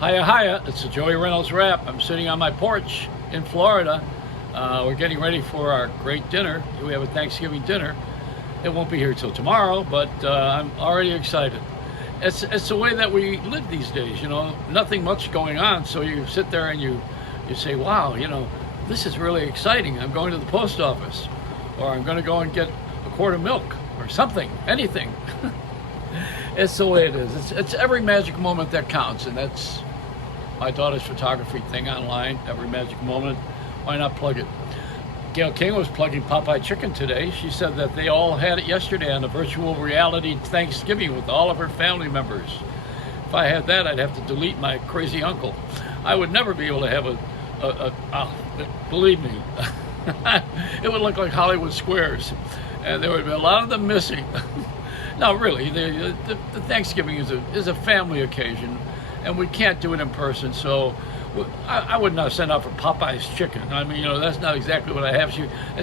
Hiya, hiya, it's the Joey Reynolds Wrap. I'm sitting on my porch in Florida. We're getting ready for our great dinner. We have a Thanksgiving dinner. It won't be here till tomorrow, but I'm already excited. It's the way that we live these days, nothing much going on. So you sit there and you say, wow, this is really exciting. I'm going to the post office, or I'm going to go and get a quart of milk or something, anything. It's the way it is. It's every magic moment that counts, and that's my daughter's photography thing online, every magic moment. Why not plug it? Gail King was plugging Popeye Chicken today. She said that they all had it yesterday on a virtual reality Thanksgiving with all of her family members. If I had that, I'd have to delete my crazy uncle. I would never be able to have believe me, it would look like Hollywood Squares, and there would be a lot of them missing. No, really, the Thanksgiving is a family occasion, and we can't do it in person, so I would not send out for Popeye's chicken. I mean, that's not exactly what I have.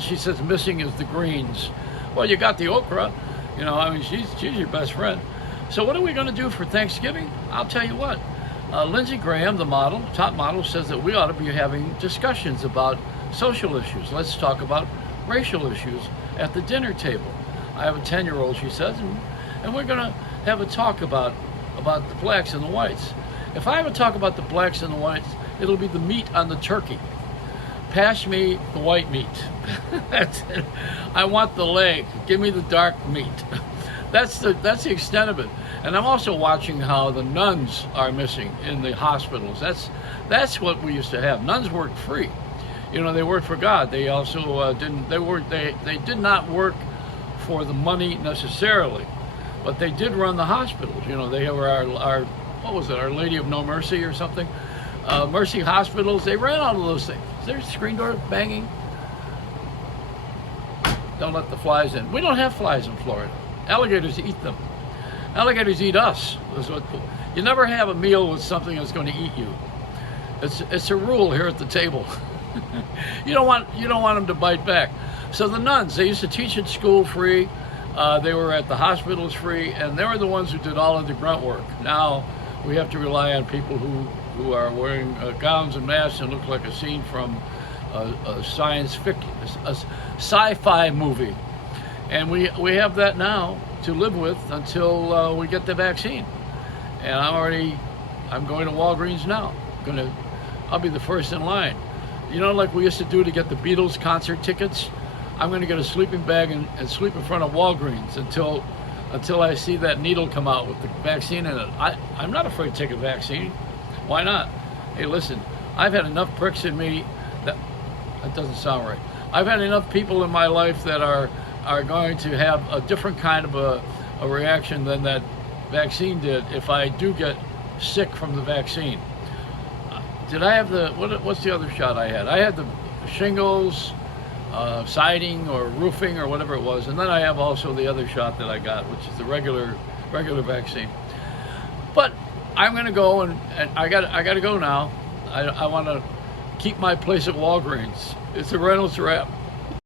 She says missing is the greens. Well, you got the okra, she's your best friend. So what are we going to do for Thanksgiving? I'll tell you what. Lindsey Graham, the model, top model, says that we ought to be having discussions about social issues. Let's talk about racial issues at the dinner table. I have a 10-year-old, she says, and we're going to have a talk about the blacks and the whites. If I have a talk about the blacks and the whites, it'll be the meat on the turkey. Pass me the white meat. That's it. I want the leg. Give me the dark meat. That's the extent of it. And I'm also watching how the nuns are missing in the hospitals. That's what we used to have. Nuns worked free. They worked for God. They also they did not work for the money necessarily, but they did run the hospitals. They were our what was it, Our Lady of No Mercy or something? Mercy hospitals. They ran all of those things. There's screen door banging. Don't let the flies in. We don't have flies in Florida. Alligators eat them. Alligators eat us. You never have a meal with something that's going to eat you. It's a rule here at the table. You don't want them to bite back. So the nuns, they used to teach at school free. They were at the hospitals free, and they were the ones who did all of the grunt work. Now we have to rely on people who are wearing gowns and masks and look like a scene from a science fiction, a sci-fi movie. And we have that now to live with until we get the vaccine. And I'm going to Walgreens now. I'll be the first in line. Like we used to do to get the Beatles concert tickets. I'm going to get a sleeping bag and sleep in front of Walgreens until I see that needle come out with the vaccine in it. I'm not afraid to take a vaccine. Why not? Hey, listen, I've had enough pricks in me that doesn't sound right. I've had enough people in my life that are going to have a different kind of a reaction than that vaccine did if I do get sick from the vaccine. Did I have what's the other shot I had? I had the shingles, siding or roofing or whatever it was, and then I have also the other shot that I got, which is the regular vaccine. But I'm going to go, and I got to go now. I want to keep my place at Walgreens. It's the Reynolds Wrap.